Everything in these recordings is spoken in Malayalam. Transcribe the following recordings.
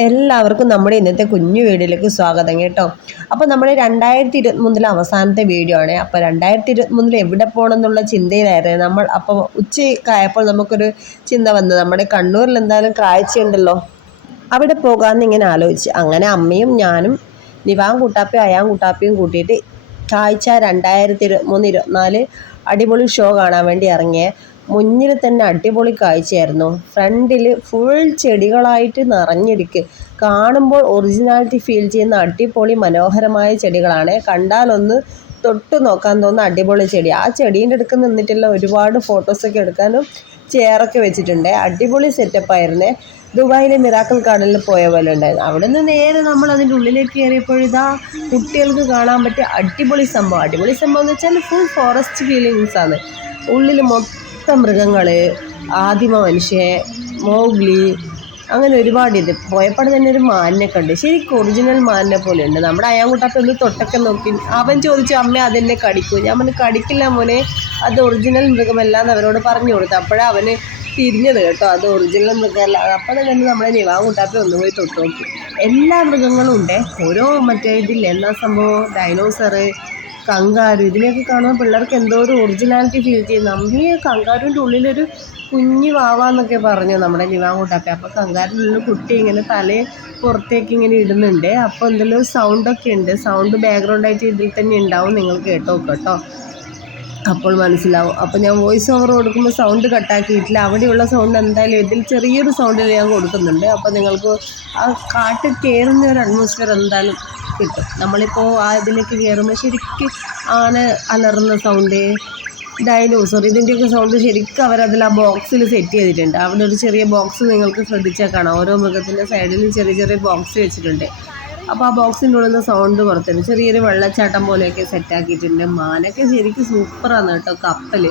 എല്ലാവർക്കും നമ്മുടെ ഇന്നത്തെ കുഞ്ഞു വീഡിയോയിലേക്ക് സ്വാഗതം കേട്ടോ. അപ്പോൾ നമ്മൾ രണ്ടായിരത്തി ഇരുപത്തിമൂന്നിലെ അവസാനത്തെ വീഡിയോ ആണ്. അപ്പോൾ രണ്ടായിരത്തി ഇരുപത്തിമൂന്നിൽ എവിടെ പോകണം എന്നുള്ള ചിന്തയിലായിരുന്നു നമ്മൾ. അപ്പോൾ ഉച്ചക്കായപ്പോൾ നമുക്കൊരു ചിന്ത വന്നു. നമ്മുടെ കണ്ണൂരിൽ എന്തായാലും കാഴ്ചയുണ്ടല്ലോ. അവിടെ പോകാമെന്ന് ഇങ്ങനെ ആലോചിച്ച്. അങ്ങനെ അമ്മയും ഞാനും നിവാൻ കൂട്ടാപ്പിയും അയാൻ കൂട്ടാപ്പിയും കൂട്ടിയിട്ട് കാഴ്ച രണ്ടായിരത്തി ഇരുപത്തിമൂന്ന് ഇരുപത്തിനാല് അടിപൊളി ഷോ കാണാൻ വേണ്ടി ഇറങ്ങിയ. മുന്നിൽ തന്നെ അടിപൊളി കാഴ്ചയായിരുന്നു. ഫ്രണ്ടിൽ ഫുൾ ചെടികളായിട്ട് നിറഞ്ഞിരിക്കുക കാണുമ്പോൾ ഒറിജിനാലിറ്റി ഫീൽ ചെയ്യുന്ന അടിപൊളി മനോഹരമായ ചെടികളാണ്. കണ്ടാലൊന്ന് തൊട്ട് നോക്കാൻ തോന്നുന്ന അടിപൊളി ചെടി. ആ ചെടീന്റെ അടുക്ക് നിന്നിട്ടുള്ള ഒരുപാട് ഫോട്ടോസൊക്കെ എടുക്കാനും ചെയറൊക്കെ വെച്ചിട്ടുണ്ട്. അടിപൊളി സെറ്റപ്പായിരുന്നേ ദുബായിലെ മിറാക്കൽ ഗാർഡനിൽ പോയ പോലെ ഉണ്ടായിരുന്നു. അവിടെ നിന്ന് നേരെ നമ്മൾ അതിന്റെ ഉള്ളിലേക്ക് കയറിയപ്പോഴിതാ കുട്ടികൾക്ക് കാണാൻ പറ്റിയ അടിപൊളി സംഭവം. അടിപൊളി സംഭവം എന്ന് വെച്ചാൽ ഫുൾ ഫോറസ്റ്റ് ഫീലിങ്സ് ആണ്. ഉള്ളിൽ മൊത്തം മൊത്തം മൃഗങ്ങൾ ആദിമ മനുഷ്യ മോഗ്ലി അങ്ങനെ ഒരുപാട് ഇത്. പോയപ്പോൾ തന്നെ ഒരു മാനിനെ കണ്ട് ശരിക്കും ഒറിജിനൽ മാനിനെ പോലെ ഉണ്ട്. നമ്മുടെ അയാൻകുട്ടാപ്പ ഒന്ന് തൊട്ടൊക്കെ നോക്കി. അവൻ ചോദിച്ചു അമ്മ അതെന്നെ കടിക്കൂ? ഞാൻ അവന് കടിക്കില്ല മോനെ. അത് ഒറിജിനൽ മൃഗമല്ല എന്ന് അവരോട് പറഞ്ഞു കൊടുത്തു. അപ്പോഴാണ് അവന് തിരിഞ്ഞത് കേട്ടോ. അത് ഒറിജിനൽ മൃഗമല്ല. അപ്പോൾ തന്നെ നമ്മളെ നിവാങ്കുട്ടാപ്പ ഒന്ന് പോയി തൊട്ട് നോക്കി. എല്ലാ മൃഗങ്ങളും ഉണ്ട്. ഓരോ മറ്റേ ഇതില്ല എന്നാ സംഭവം? Dinosaur kangaroo. ഇതിനെയൊക്കെ കാണുമ്പോൾ പിള്ളേർക്ക് എന്തോ ഒരു ഒറിജിനാലിറ്റി ഫീൽ ചെയ്യും നമ്മി കങ്കാരുവിന്റെ ഉള്ളിലൊരു കുഞ്ഞു വാവാന്നൊക്കെ പറഞ്ഞു നമ്മുടെ നിവാങ്കൂട്ടാപ്പ അപ്പോൾ കങ്കാരുന്റെ ഉള്ളിൽ കുട്ടി ഇങ്ങനെ തലയെ പുറത്തേക്ക് ഇങ്ങനെ ഇടുന്നുണ്ട്. അപ്പോൾ എന്തെങ്കിലും സൗണ്ടൊക്കെ ഉണ്ട്. സൗണ്ട് ബാക്ക്ഗ്രൗണ്ടായിട്ട് ഇതിൽ തന്നെ ഉണ്ടാവും. നിങ്ങൾ കേട്ടോ കേട്ടോ അപ്പോൾ മനസ്സിലാവും. അപ്പോൾ ഞാൻ വോയിസ് ഓവർ കൊടുക്കുമ്പോൾ സൗണ്ട് കട്ടാക്കിയിട്ടില്ല അവിടെയുള്ള സൗണ്ട് എന്തായാലും ഇതിൽ ചെറിയൊരു സൗണ്ടിൽ ഞാൻ കൊടുക്കുന്നുണ്ട്. അപ്പോൾ നിങ്ങൾക്ക് ആ കാട്ടിൽ കയറുന്ന ഒരു അറ്റ്മോസ്ഫിയർ എന്തായാലും കിട്ടും. നമ്മളിപ്പോൾ ആ ഇതിലേക്ക് കയറുമ്പോൾ ശരിക്കും ആന അലറുന്ന സൗണ്ട് ഡൈനോസർ ഇതിന്റെയൊക്കെ സൗണ്ട് ശരിക്കും അവരതിൽ ആ ബോക്സിൽ സെറ്റ് ചെയ്തിട്ടുണ്ട്. അവിടെ ഒരു ചെറിയ ബോക്സ് നിങ്ങൾക്ക് ശ്രദ്ധിച്ചാൽ കാണാം. ഓരോ മൃഗത്തിന്റെ സൈഡിലും ചെറിയ ചെറിയ ബോക്സ് വെച്ചിട്ടുണ്ട്. അപ്പോൾ ആ ബോക്സിന്റെ ഉള്ളിൽ നിന്ന് സൗണ്ട് പുറത്തുണ്ട് ചെറിയൊരു വെള്ളച്ചാട്ടം പോലെയൊക്കെ സെറ്റാക്കിയിട്ടുണ്ട് മാനൊക്കെ ശരിക്കും സൂപ്പറാണ് കേട്ടോ കപ്പൽ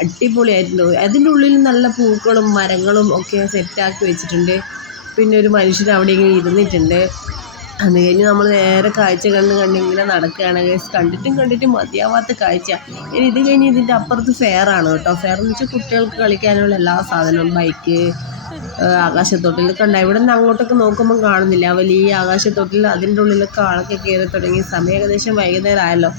അടിപൊളിയായിട്ടുണ്ട്. അതിന്റെ ഉള്ളിൽ നല്ല പൂക്കളും മരങ്ങളും ഒക്കെ സെറ്റാക്കി വെച്ചിട്ടുണ്ട്. പിന്നെ ഒരു മനുഷ്യൻ അവിടെ ഇങ്ങനെ ഇരുന്നിട്ടുണ്ട്. അത് കഴിഞ്ഞ് നമ്മൾ നേരെ കാഴ്ച കണ്ട് കണ്ട് ഇങ്ങനെ നടക്കുകയാണ്. കണ്ടിട്ടും കണ്ടിട്ടും മതിയാവാത്ത കാഴ്ച. ഇനി ഇത് കഴിഞ്ഞ് ഇതിന്റെ അപ്പുറത്ത് ഫെയറാണ് കേട്ടോ. ഫെയർ എന്ന് വെച്ചാൽ കുട്ടികൾക്ക് കളിക്കാനുള്ള എല്ലാ സാധനവും. ബൈക്ക് ആകാശത്തൊട്ടിലൊക്കെ ഉണ്ടായി. ഇവിടെ നിന്ന് അങ്ങോട്ടൊക്കെ നോക്കുമ്പോൾ കാണുന്നില്ല. വലിയ ആകാശത്തോട്ടിൽ അതിന്റെ ഉള്ളിലൊക്കെ ആളൊക്കെ കയറി തുടങ്ങി. സമയം ഏകദേശം വൈകുന്നേരം ആയല്ലോ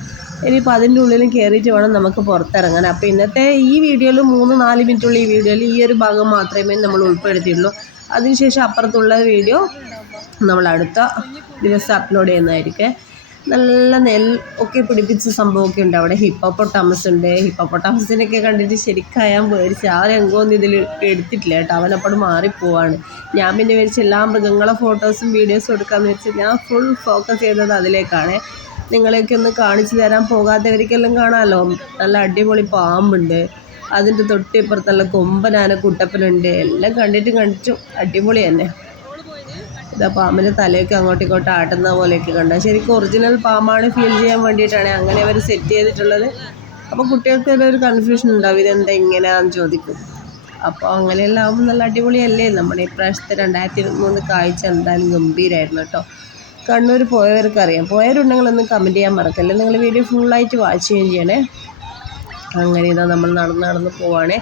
ഇനിയിപ്പോൾ അതിന്റെ ഉള്ളിലും കയറിയിട്ട് വേണം നമുക്ക് പുറത്തിറങ്ങാൻ. അപ്പോൾ ഇന്നത്തെ ഈ വീഡിയോയിൽ മൂന്ന് നാല് മിനിറ്റുള്ള ഈ വീഡിയോയിൽ ഈ ഒരു ഭാഗം മാത്രമേ നമ്മൾ ഉൾപ്പെടുത്തിയുള്ളൂ അതിനുശേഷം അപ്പുറത്തുള്ള വീഡിയോ നമ്മൾ അടുത്ത ദിവസം അപ്ലോഡ് ചെയ്യുന്നതായിരിക്കും. നല്ല നെൽ ഒക്കെ പിടിപ്പിച്ച സംഭവമൊക്കെ ഉണ്ട്. അവിടെ ഹിപ്പോപ്പൊട്ടാമസ് ഉണ്ട്. ഹിപ്പോപ്പൊട്ടാമസിനൊക്കെ കണ്ടിട്ട് ശരിക്കായാൻ പേടിച്ച്. ആ രംഗമൊന്നും ഇതിൽ എടുത്തിട്ടില്ല കേട്ടോ. അവനപ്പോൾ മാറിപ്പോവാണ്. ഞാൻ പിന്നെ വിചാരിച്ച് എല്ലാ മൃഗങ്ങളെ ഫോട്ടോസും വീഡിയോസും എടുക്കാമെന്ന് വെച്ച് ഞാൻ ഫുൾ ഫോക്കസ് ചെയ്തത് അതിലേക്കാണ്. നിങ്ങളെയൊക്കെ ഒന്ന് കാണിച്ചു തരാൻ പോകാത്തവർക്കെല്ലാം കാണാമല്ലോ നല്ല അടിപൊളി പാമ്പുണ്ട്. അതിന്റെ തൊട്ടിപ്പുറത്തുള്ള കൊമ്പനാന കുട്ടപ്പനുണ്ട്. എല്ലാം കണ്ടിട്ട് കണ്ടിട്ടും അടിപൊളി തന്നെ. ഇതാ പാമ്പിന്റെ തലയൊക്കെ അങ്ങോട്ടും ഇങ്ങോട്ടും ആട്ടുന്ന പോലെയൊക്കെ കണ്ട. ശരിക്കും ഒറിജിനൽ പാമ്പാണ് ഫീൽ ചെയ്യാൻ വേണ്ടിയിട്ടാണ് അങ്ങനെ അവർ സെറ്റ് ചെയ്തിട്ടുള്ളത്. അപ്പോൾ കുട്ടികൾക്ക് ഒരു കൺഫ്യൂഷൻ ഉണ്ടാവും ഇതെന്താ ഇങ്ങനെയാണെന്ന് ചോദിക്കും. അപ്പോൾ അങ്ങനെയെല്ലാം ആകുമ്പോൾ നല്ല അടിപൊളിയല്ലേ? നമ്മുടെ ഇപ്രാവശ്യത്തെ രണ്ടായിരത്തി ഇരുപത്തിമൂന്ന് കാഴ്ച എന്തായാലും ഗംഭീരമായിരുന്നു കേട്ടോ. കണ്ണൂർ പോയവർക്ക് അറിയാം. പോയവരുണ്ടെങ്കിൽ ഒന്ന് കമന്റ് ചെയ്യാൻ മറക്കല്ലേ? നിങ്ങൾ വീഡിയോ ഫുള്ളായിട്ട് വാച്ച് ചെയ്യുകയും ചെയ്യണേ. അങ്ങനെ ഇതാ നമ്മൾ നടന്ന് നടന്ന് പോവാണേ.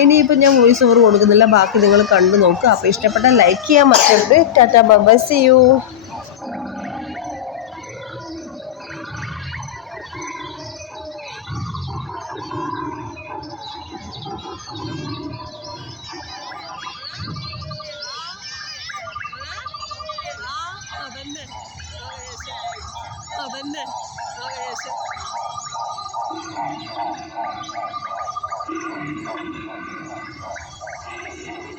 ഇനിയിപ്പോൾ ഞാൻ വോയിസ് ഓവർ കൊടുക്കുന്നില്ല. ബാക്കി നിങ്ങൾ കണ്ടു നോക്കുക അപ്പോൾ ഇഷ്ടപ്പെട്ട ലൈക്ക് ചെയ്യാൻ മറക്കരുത്. Tata ബബ C U よいしょ。